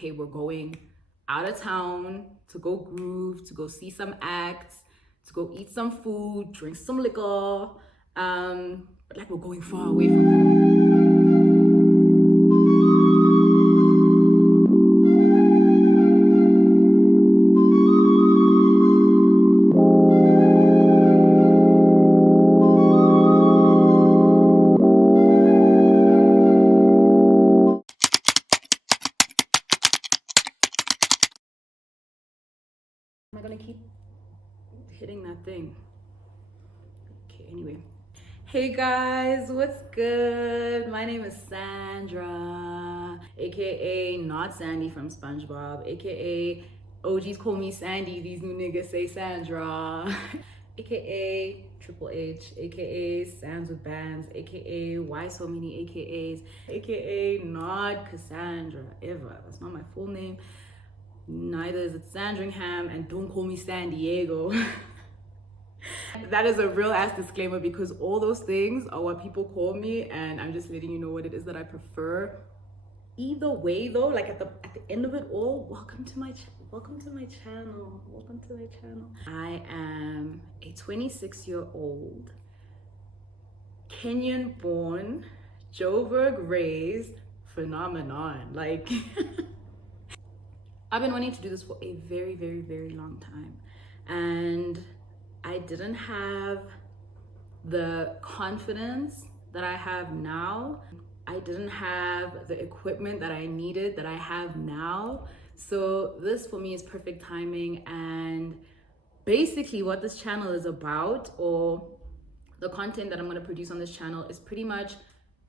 okay, we're going out of town to go groove, to go see some acts, to go eat some food, drink some liquor, but like we're going far away from home. Am I gonna keep hitting that thing? Okay, anyway. Hey guys, what's good? My name is Sandra, aka not Sandy from SpongeBob, aka OGs call me Sandy, these new niggas say Sandra, aka Triple H, aka Sands with Bands, aka Why So Many AKAs, aka not Cassandra ever. That's not my full name. Neither is it Sandringham, and don't call me San Diego. That is a real ass disclaimer because all those things are what people call me, and I'm just letting you know what it is that I prefer. Either way though, like at the end of it all, welcome to my channel. I am a 26-year-old Kenyan born, Joburg raised phenomenon. Like I've been wanting to do this for a very, very, very long time, and I didn't have the confidence that I have now. I didn't have the equipment that I needed that I have now. So this for me is perfect timing, and basically what this channel is about, or the content that I'm going to produce on this channel, is pretty much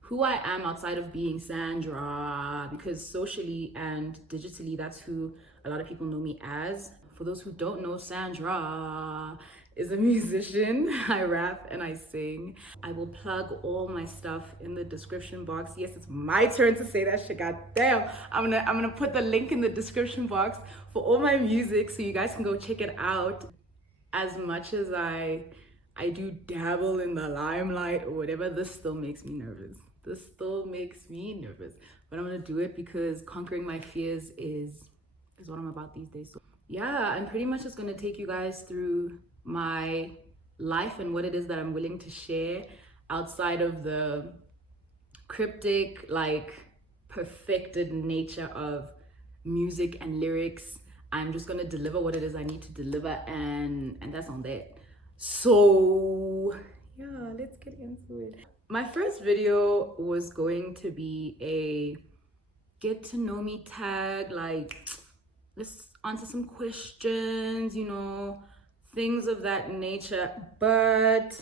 who I am outside of being Sandra, because socially and digitally, that's who a lot of people know me as. For those who don't know, Sandra is a musician. I rap and I sing. I will plug all my stuff in the description box. Yes, it's my turn to say that shit. God damn. I'm gonna put the link in the description box for all my music so you guys can go check it out. As much as I do dabble in the limelight or whatever, this still makes me nervous. But I'm gonna do it because conquering my fears is what I'm about these days. So yeah, I'm pretty much just gonna take you guys through my life and what it is that I'm willing to share outside of the cryptic, like perfected nature of music and lyrics. I'm just gonna deliver what it is I need to deliver, and that's on that. So yeah, let's get into it. My first video was going to be a get to know me tag, like let's answer some questions, you know, things of that nature. But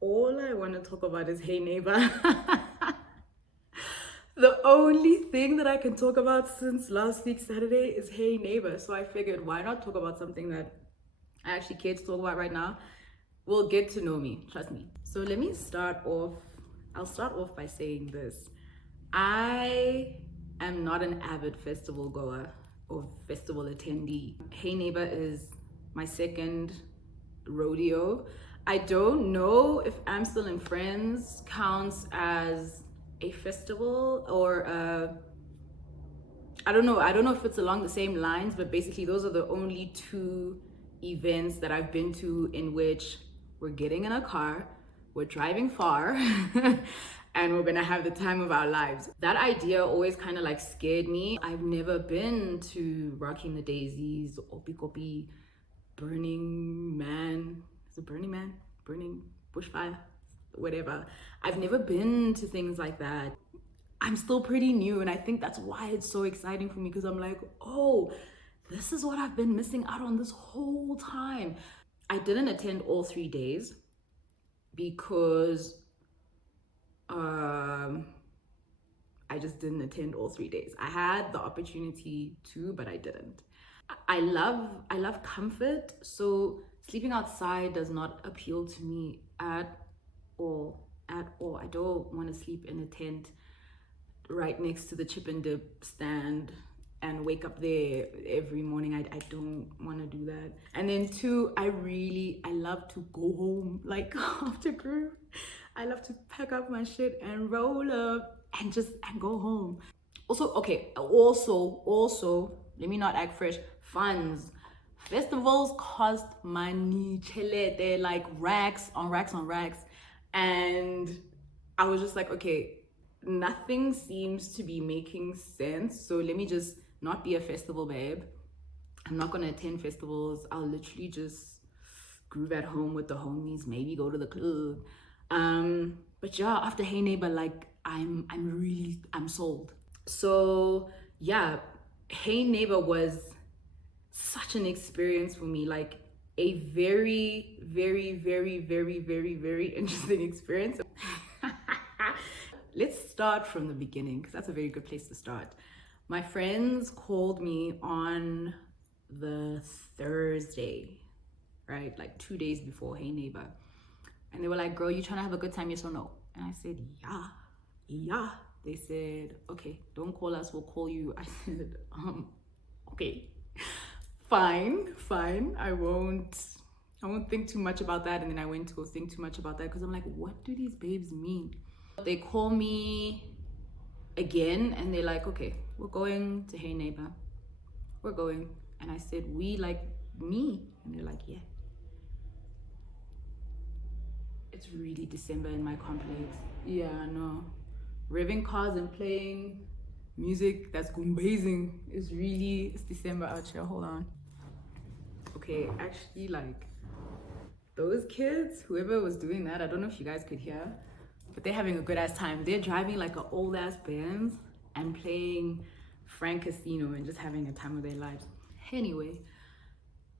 all I want to talk about is hey neighbor. The only thing that I can talk about since last week Saturday is hey neighbor. So I figured, why not talk about something that I actually care to talk about right now? Will get to know me, trust me. So let me start off. I'll start off by saying this. I am not an avid festival goer or festival attendee. Hey Neighbor is my second rodeo. I don't know if I'm Still in Friends counts as a festival or I don't know if it's along the same lines, but basically those are the only two events that I've been to in which we're getting in a car, we're driving far, and we're gonna have the time of our lives. That idea always kind of like scared me. I've never been to Rocking the Daisies, Opi Kopi, Burning Man. Is it Burning Man? Burning Bushfire? Whatever. I've never been to things like that. I'm still pretty new, and I think that's why it's so exciting for me, because I'm like, oh, this is what I've been missing out on this whole time. I didn't attend all 3 days because I just didn't attend all 3 days. I had the opportunity to, but I didn't. I love comfort, so sleeping outside does not appeal to me at all. I don't want to sleep in a tent right next to the chip and dip stand and wake up there every morning. I don't want to do that. And then two, I love to go home, like after group. I love to pack up my shit and roll up and go home. Also, okay, also, let me not act fresh. Funds. Festivals cost money, chelete, like racks on racks on racks. And I was just like, okay, nothing seems to be making sense. So let me just not be a festival babe. I'm not gonna attend festivals. I'll literally just groove at home with the homies, maybe go to the club. But yeah, after Hey Neighbor, like I'm sold. So yeah, Hey Neighbor was such an experience for me, like a very, very, very, very, very, very interesting experience. Let's start from the beginning because that's a very good place to start. My friends called me on the Thursday, right? Like 2 days before Hey Neighbor. And they were like, girl, you trying to have a good time, yes or no? And I said, yeah. They said, okay, don't call us, we'll call you. I said, okay, fine. I won't think too much about that. And then I went to go think too much about that because I'm like, what do these babes mean? They call me again and they're like, okay, we're going to Hey Neighbor. We're going. And I said, we, like me? And they're like, yeah. It's really December in my complex. Yeah, I know. Revving cars and playing music that's goombazing. It's December out here. Hold on. Okay, actually, like those kids, whoever was doing that, I don't know if you guys could hear, but they're having a good ass time. They're driving like an old ass Benz and playing Frank Casino and just having a time of their lives. Anyway,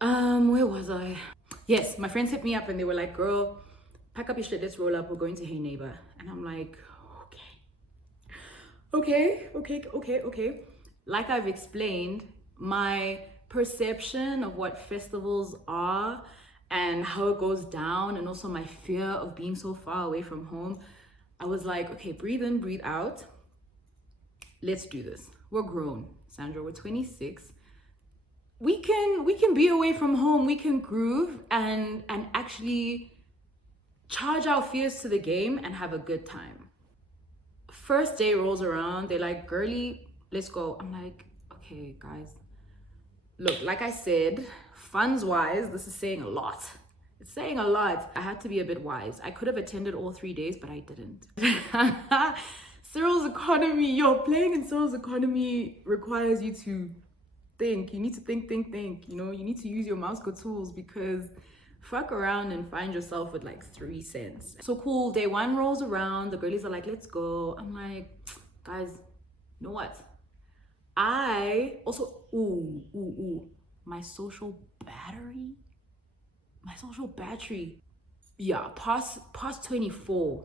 where was I? Yes, my friends hit me up and they were like, girl, pack up your shit, let's roll up, we're going to Hey Neighbor. And I'm like, okay. Like I've explained, my perception of what festivals are and how it goes down, and also my fear of being so far away from home, I was like, okay, breathe in, breathe out. Let's do this. We're grown, Sandra, we're 26. We can be away from home, we can groove and actually charge our fears to the game and have a good time. First day rolls around, they're like, girly, let's go. I'm like, okay, guys. Look, like I said, funds wise, this is saying a lot. It's saying a lot. I had to be a bit wise. I could have attended all 3 days, but I didn't. Cyril's economy, playing in Cyril's economy requires you to think. You need to think. You know, you need to use your mouse go tools because fuck around and find yourself with like 3 cents. So cool, day one rolls around, the girlies are like, let's go. I'm like, guys, you know what? I also, my social battery. Yeah, past 24.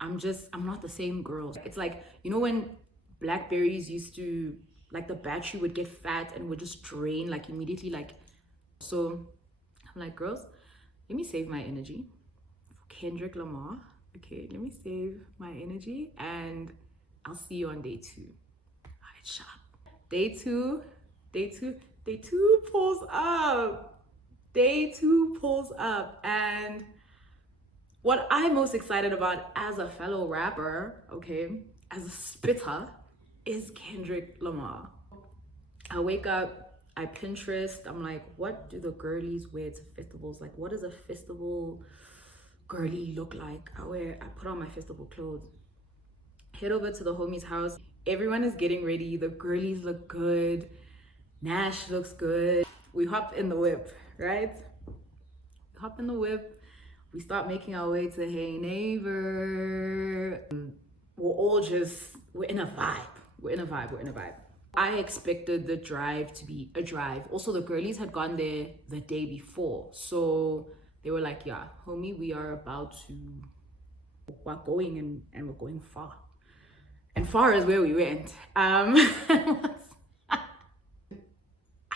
I'm not the same girl. It's like, you know when Blackberries used to, like the battery would get fat and would just drain like immediately, like, so I'm like, girls, let me save my energy for Kendrick Lamar. Okay, let me save my energy and I'll see you on day 2. All right, shut up. Day two pulls up. Day 2 pulls up. And what I'm most excited about as a fellow rapper, okay, as a spitter, is Kendrick Lamar. I wake up, I Pinterest, I'm like, what do the girlies wear to festivals? Like, what does a festival girly look like? I put on my festival clothes, head over to the homie's house. Everyone is getting ready. The girlies look good. Nash looks good. We hop in the whip, right? We hop in the whip. We start making our way to Hey Neighbor. We're in a vibe. I expected the drive to be a drive. Also, the girlies had gone there the day before. So they were like, yeah, homie, we're going and we're going far. And far is where we went.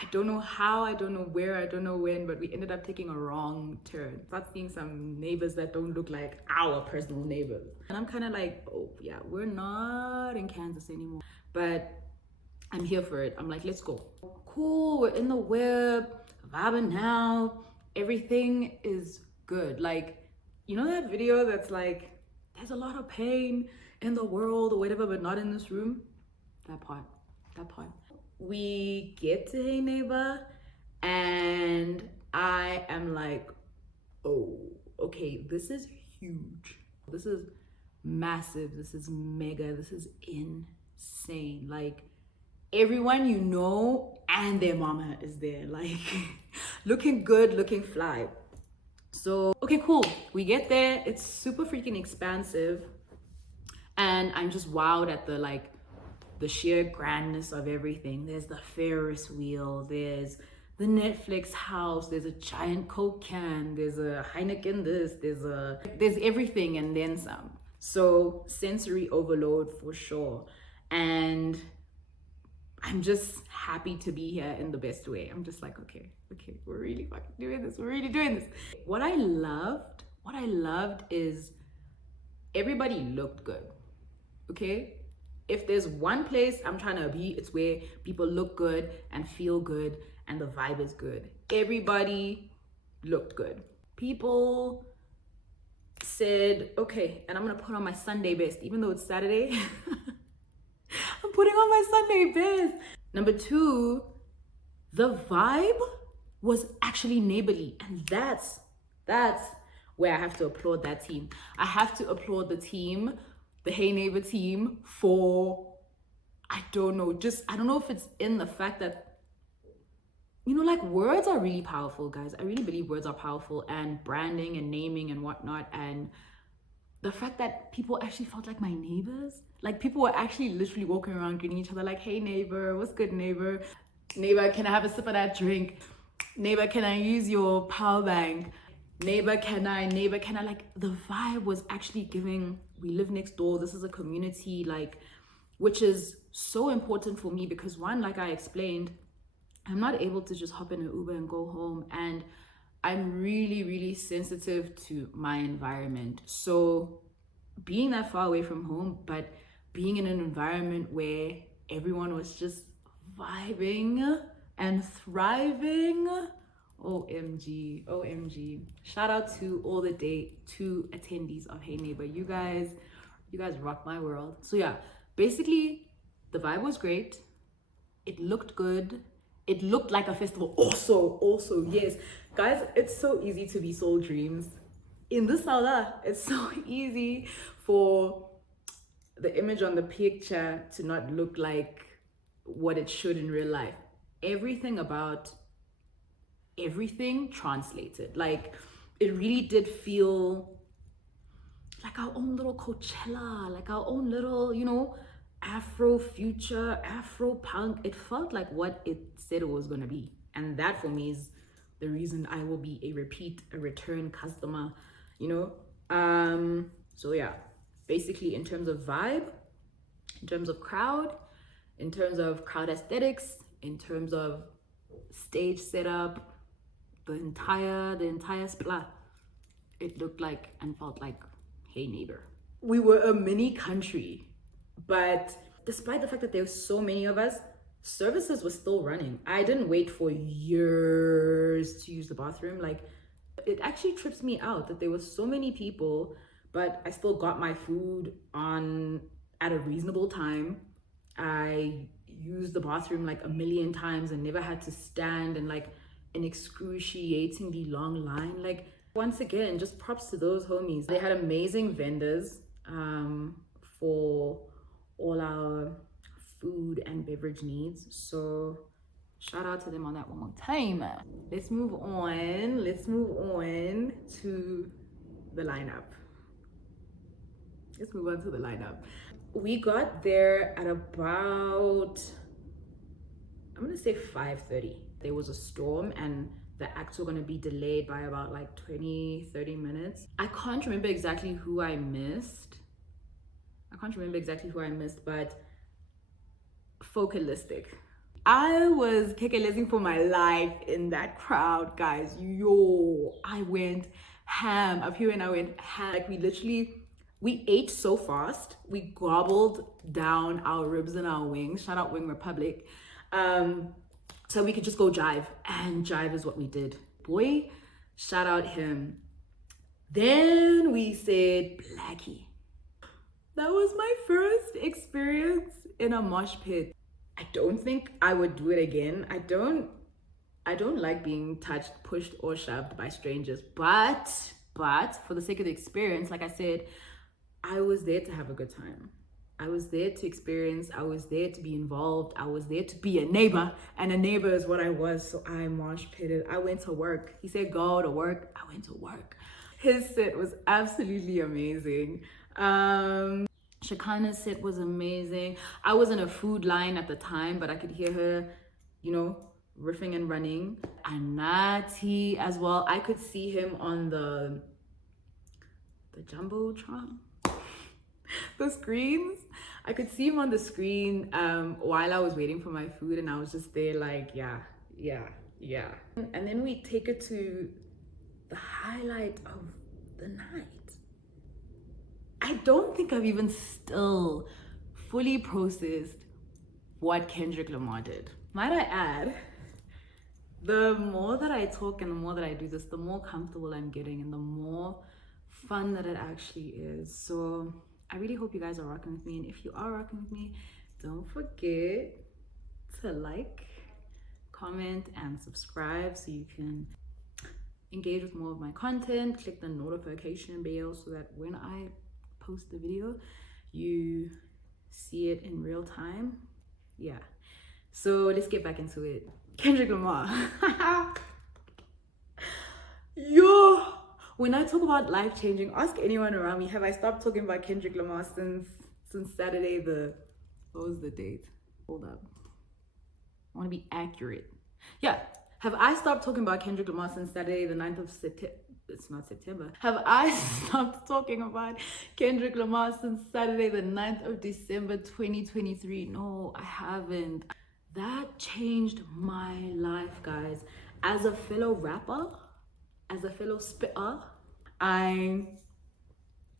I don't know how, I don't know where, I don't know when, but we ended up taking a wrong turn. Start seeing some neighbors that don't look like our personal neighbors. And I'm kind of like, oh yeah, we're not in Kansas anymore. But I'm here for it. I'm like, let's go. Cool, we're in the whip, vibing now. Everything is good. Like, you know that video that's like, there's a lot of pain in the world or whatever, but not in this room? that part, that part. We get to Hey Neighbor, and I am like, oh, okay, this is huge. This is massive. This is mega. This is insane. Like, everyone you know and their mama is there, like looking good, looking fly. So, okay, cool. We get there. It's super freaking expansive. And I'm just wowed at the sheer grandness of everything. There's the Ferris wheel, there's the Netflix house, there's a giant Coke can, there's a Heineken this, there's everything and then some. So sensory overload for sure. And I'm just happy to be here in the best way. I'm just like, okay, we're really fucking doing this. We're really doing this. What I loved is everybody looked good, okay? If there's one place I'm trying to be, it's where people look good and feel good and the vibe is good. Everybody looked good. People said, okay, and I'm gonna put on my Sunday best, even though it's Saturday. I'm putting on my Sunday best. Number two, the vibe was actually neighborly. And that's where I have to applaud that team. I have to applaud the team, the Hey Neighbor team, for, I don't know if it's in the fact that, you know, like, words are really powerful, guys. I really believe words are powerful, and branding and naming and whatnot. And the fact that people actually felt like my neighbors, like people were actually literally walking around greeting each other like, hey neighbor, what's good neighbor? Neighbor, can I have a sip of that drink? Neighbor, can I use your power bank? Neighbor, can I, like, the vibe was actually giving, we live next door, this is a community, like, which is so important for me because, one, like I explained, I'm not able to just hop in an Uber and go home, and I'm really, really sensitive to my environment. So being that far away from home, but being in an environment where everyone was just vibing and thriving, OMG. Shout out to all the day 2 attendees of Hey Neighbor. You guys rock my world. So yeah, basically the vibe was great. It looked good. It looked like a festival. Also, yes. Guys, it's so easy to be soul dreams. In this Salah, it's so easy for the image on the picture to not look like what it should in real life. Everything about everything translated. Like, it really did feel like our own little Coachella, like our own little, you know, Afro future, Afro punk. It felt like what it said it was gonna be. And that for me is the reason I will be a return customer, you know? So yeah, basically in terms of vibe, in terms of crowd, in terms of crowd aesthetics, in terms of stage setup, the entire splat, it looked like and felt like Hey Neighbor. We were a mini country, but despite the fact that there were so many of us, services were still running. I didn't wait for years to use the bathroom. Like, it actually trips me out that there were so many people, but I still got my food on at a reasonable time. I used the bathroom like a million times and never had to stand in like an excruciatingly long line. Like, once again, just props to those homies. They had amazing vendors for all our food and beverage needs. So shout out to them on that one more time. Let's move on to the lineup. We got there at about, I'm gonna say 5:30. There was a storm and the acts were gonna be delayed by about like 20-30 minutes. I can't remember exactly who I missed, but focalistic. I was kekelezing for my life in that crowd, guys. Yo, I went ham. Up here and I went ham. Like, we ate so fast. We gobbled down our ribs and our wings. Shout out Wing Republic. So we could just go jive. And jive is what we did. Boy, shout out him. Then we said blxckie. That was my first experience in a mosh pit. I don't think I would do it again. I don't like being touched, pushed, or shoved by strangers. But for the sake of the experience, like I said, I was there to have a good time. I was there to experience. I was there to be involved. I was there to be a neighbor, and a neighbor is what I was. So I mosh pitted. I went to work. He said go to work. I went to work. His set was absolutely amazing. Shakana's set was amazing. I was in a food line at the time, but I could hear her, you know, riffing and running. Anati as well. I could see him on the Jumbotron, the screens. I could see him on the screen while I was waiting for my food, and I was just there like, yeah. And then we take it to the highlight of the night. I don't think I've even still fully processed what Kendrick Lamar did. Might I add, the more that I talk and the more that I do this, the more comfortable I'm getting and the more fun that it actually is. So I really hope you guys are rocking with me. And if you are rocking with me, don't forget to like, comment, and subscribe so you can engage with more of my content. Click the notification bell so that when I post the video, you see it in real time. Yeah. So let's get back into it. Kendrick Lamar. Yo, when I talk about life-changing, ask anyone around me, have I stopped talking about Kendrick Lamar since Saturday what was the date? Hold up. I want to be accurate. Yeah. Have I stopped talking about Kendrick Lamar since Saturday the 9th of September? It's not September. Have I stopped talking about Kendrick Lamar since Saturday the 9th of December 2023? No, I haven't. That changed my life, guys. As a fellow rapper, as a fellow spitter, I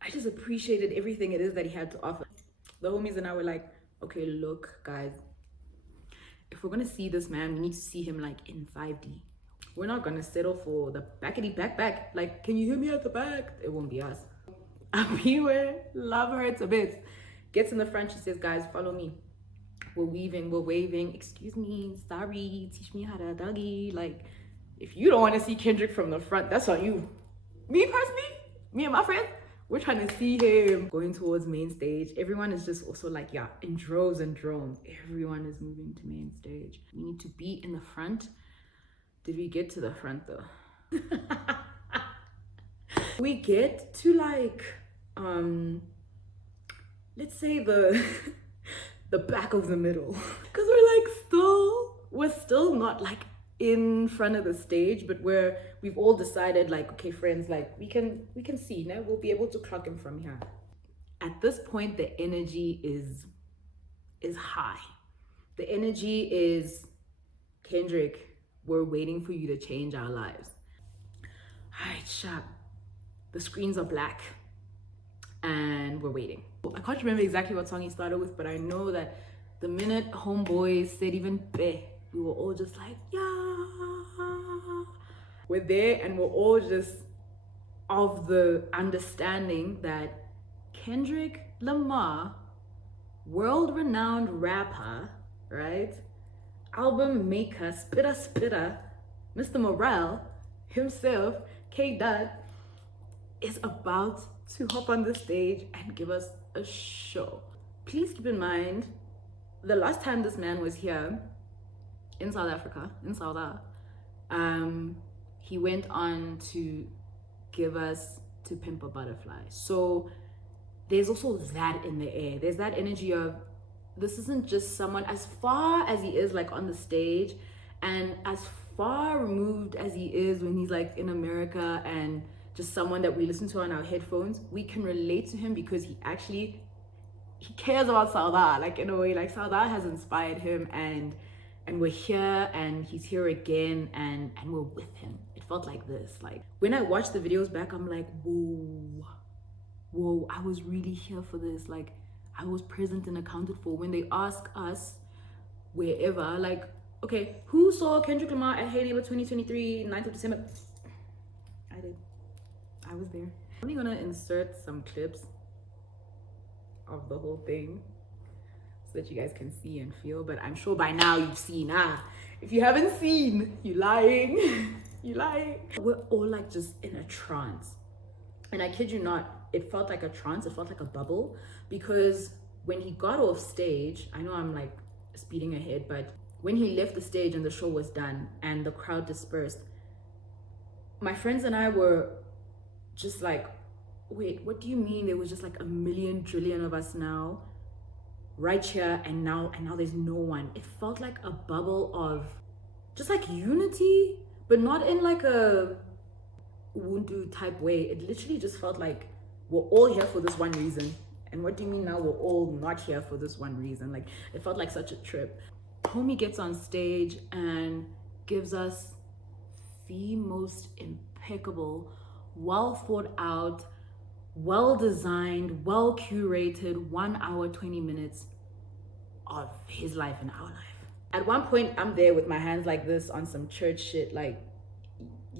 just appreciated everything it is that he had to offer. The homies and I were like, okay, look, guys, if we're gonna see this man, we need to see him like in 5D. We're not gonna settle for the backity back. Like, can you hear me at the back? It won't be us. Abiwe, love her to bits. Gets in the front, she says, guys, follow me. We're weaving, we're waving. Excuse me, sorry, teach me how to doggy. Like, if you don't want to see Kendrick from the front, that's on you. Me personally, me and my friend, we're trying to see him going towards main stage. Everyone is just also like, yeah, in droves and drones. Everyone is moving to main stage. We need to be in the front. Did we get to the front though? We get to like, let's say the back of the middle. Cause we're still not like in front of the stage, but we've all decided like, okay, friends, like we can see, now we'll be able to clock him from here. At this point, the energy is high. The energy is, Kendrick, we're waiting for you to change our lives. All right, sharp. The screens are black and we're waiting. I can't remember exactly what song he started with, but I know that the minute homeboys said even be, we were all just like, yeah. We're there and we're all just of the understanding that Kendrick Lamar, world-renowned rapper, right? Album maker, spitter, Mr. Morale himself, K. Dot, is about to hop on the stage and give us a show. Please keep in mind, the last time this man was here in South Africa, in South he went on to give us To Pimp a Butterfly. So there's also that in the air. There's that energy of, this isn't just someone, as far as he is like on the stage and as far removed as he is when he's like in America and just someone that we listen to on our headphones, we can relate to him because he cares about Sandra, like in a way, like Sandra has inspired him and we're here and he's here again and we're with him. It felt like this. Like when I watch the videos back, I'm like, whoa, I was really here for this. Like I was present and accounted for. When they ask us wherever, like, okay, who saw Kendrick Lamar at Hey Neighbor 2023, 9th of December? I did. I was there. I'm only gonna insert some clips of the whole thing so that you guys can see and feel. But I'm sure by now you've seen. If you haven't seen, you lying. You lying. We're all like just in a trance. And I kid you not, it felt like a trance. It felt like a bubble, because when he got off stage, I know I'm like speeding ahead, but when he left the stage and the show was done and the crowd dispersed, my friends and I were just like, wait, what do you mean there was just like a million trillion of us now right here, and now there's no one? It felt like a bubble of just like unity, but not in like a Ubuntu type way. It literally just felt like we're all here for this one reason. And what do you mean now we're all not here for this one reason? Like, it felt like such a trip. Homie gets on stage and gives us the most impeccable, well thought out, well designed, well curated 1 hour 20 minutes of his life and our life. At one point, I'm there with my hands like this on some church shit, like,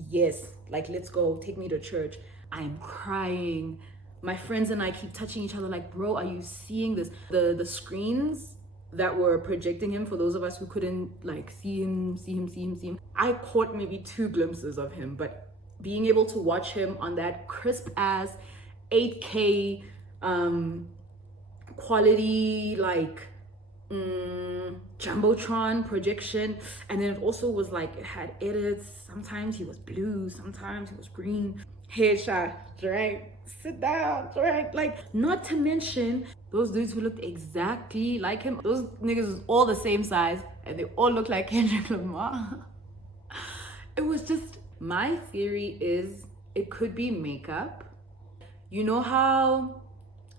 yes, like, let's go, take me to church. I am crying. My friends and I keep touching each other like, bro, are you seeing this? The screens that were projecting him, for those of us who couldn't like see him, I caught maybe 2 glimpses of him, but being able to watch him on that crisp ass 8K quality, like jumbotron projection, and then it also was like, it had edits. Sometimes he was blue, sometimes he was green. Headshot, drink, sit down, drink. Like, not to mention those dudes who looked exactly like him. Those niggas was all the same size and they all looked like Kendrick Lamar. It was just, my theory is it could be makeup. You know how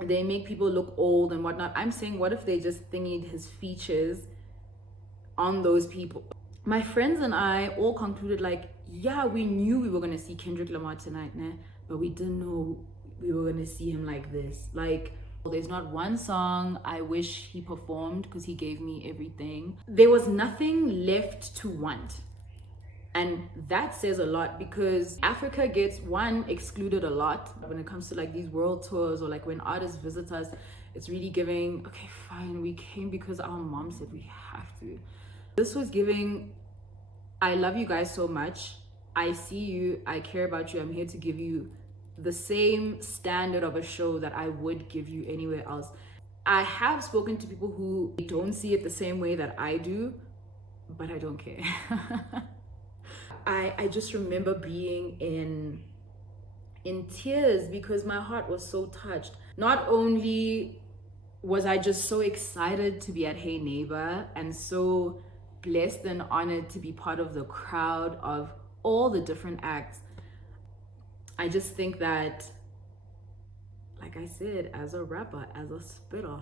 they make people look old and whatnot? I'm saying, what if they just thingied his features on those people? My friends and I all concluded like, yeah, we knew we were gonna see Kendrick Lamar tonight, nah, but we didn't know we were gonna see him like this. Like, there's not one song I wish he performed because he gave me everything. There was nothing left to want. And that says a lot, because Africa gets, one, excluded a lot when it comes to like these world tours, or like when artists visit us. It's really giving, okay, fine, we came because our mom said we have to. This was giving, I love you guys so much. I see you, I care about you. I'm here to give you the same standard of a show that I would give you anywhere else. I have spoken to people who don't see it the same way that I do, but I don't care. I just remember being in tears because my heart was so touched. Not only was I just so excited to be at Hey Neighbor and so blessed and honored to be part of the crowd of all the different acts, I just think that, like I said, as a rapper, as a spitter,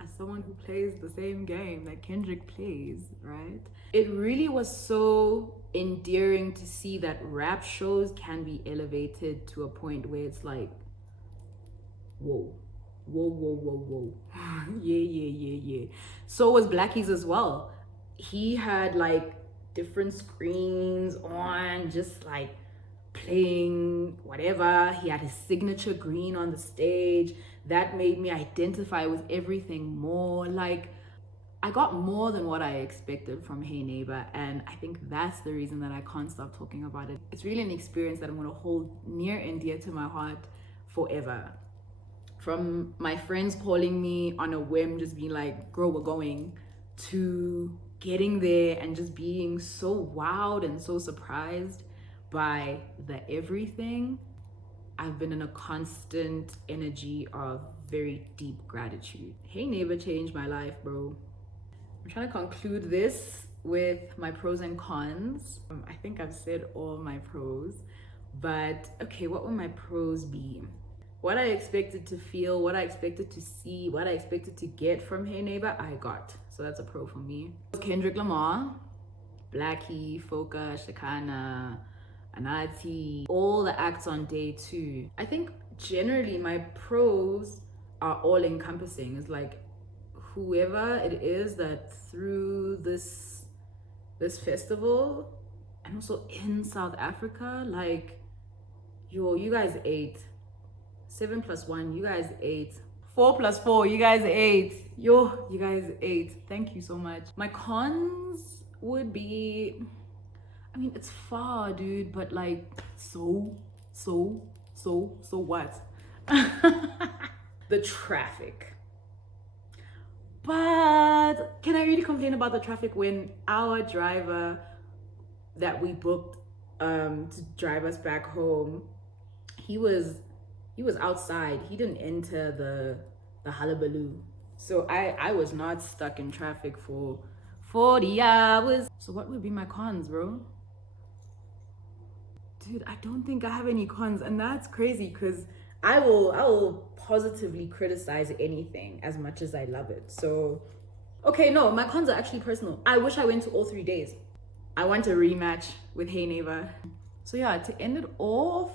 as someone who plays the same game that Kendrick plays, right? It really was so endearing to see that rap shows can be elevated to a point where it's like, whoa, whoa, whoa, whoa, whoa. Yeah. So was blxckie as well. He had like different screens on, just like playing whatever. He had his signature green on the stage. That made me identify with everything more. Like, I got more than what I expected from Hey Neighbor, and I think that's the reason that I can't stop talking about it. It's really an experience that I'm going to hold near and dear to my heart forever. From my friends calling me on a whim, just being like, girl, we're going, to getting there and just being so wowed and so surprised by the everything. I've been in a constant energy of very deep gratitude. Hey Neighbor changed my life, bro. I'm trying to conclude this with my pros and cons. I think I've said all my pros, but okay, what would my pros be? What I expected to feel, what I expected to see, what I expected to get from Hey Neighbor, I got. So that's a pro for me. Kendrick Lamar, blxckie, Foka, Shakana, Anati, all the acts on day 2. I think generally my pros are all encompassing. It's like, whoever it is that through this festival, and also in South Africa, like, yo, you guys ate 7 + 1, you guys ate 4 plus 4, you guys 8. Yo, you guys 8. Thank you so much. My cons would be, I mean, it's far, dude, but like, so what? The traffic. But can I really complain about the traffic when our driver that we booked to drive us back home, he was outside. He didn't enter the hullabaloo. So I was not stuck in traffic for 40 hours. So what would be my cons, bro? Dude, I don't think I have any cons, and that's crazy because I will positively criticize anything as much as I love it. So, okay, no, my cons are actually personal. I wish I went to all 3 days. I want a rematch with Hey Neighbor. So yeah, to end it off,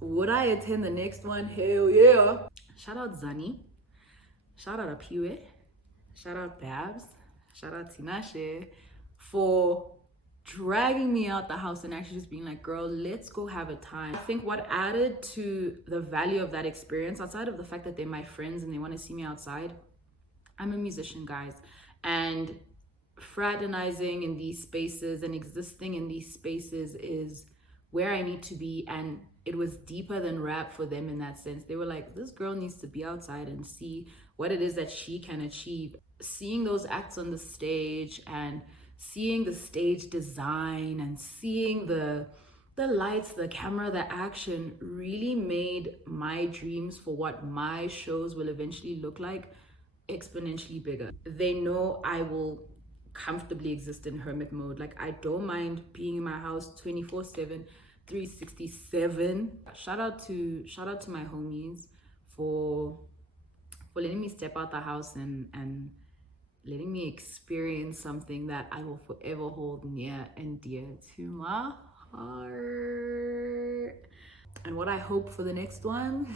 would I attend the next one? Hell yeah. Shout out Zani. Shout out Apiwe. Shout out Babs. Shout out Tinashe for dragging me out the house and actually just being like, girl, let's go have a time. I think what added to the value of that experience, outside of the fact that they're my friends and they want to see me outside, I'm a musician, guys, and fraternizing in these spaces and existing in these spaces is where I need to be. And it was deeper than rap for them in that sense. They were like, this girl needs to be outside and see what it is that she can achieve. Seeing those acts on the stage and seeing the stage design and seeing the lights, the camera, the action really made my dreams for what my shows will eventually look like exponentially bigger. They know I will comfortably exist in hermit mode. Like, I don't mind being in my house 24/7, 367. Shout out to my homies for letting me step out the house and letting me experience something that I will forever hold near and dear to my heart. And what I hope for the next one,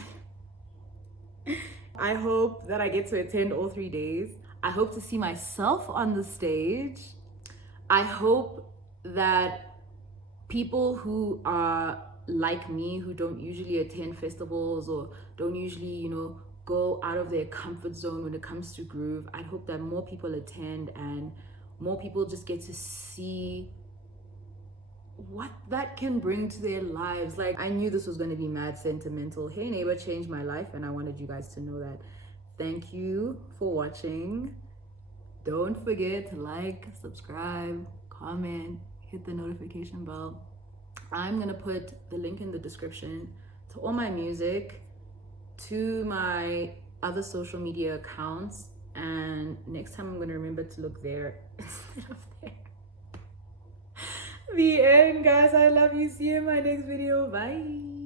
I hope that I get to attend all 3 days. I hope to see myself on the stage. I hope that people who are like me, who don't usually attend festivals or don't usually, go out of their comfort zone when it comes to groove, I hope that more people attend and more people just get to see what that can bring to their lives. Like, I knew this was going to be mad sentimental. Hey Neighbor changed my life, and I wanted you guys to know that. Thank you for watching. Don't forget to like, subscribe, comment, hit the notification bell. I'm gonna put the link in the description to all my music, to my other social media accounts, and next time I'm gonna remember to look there instead of there. The end, guys. I love you. See you in my next video. Bye.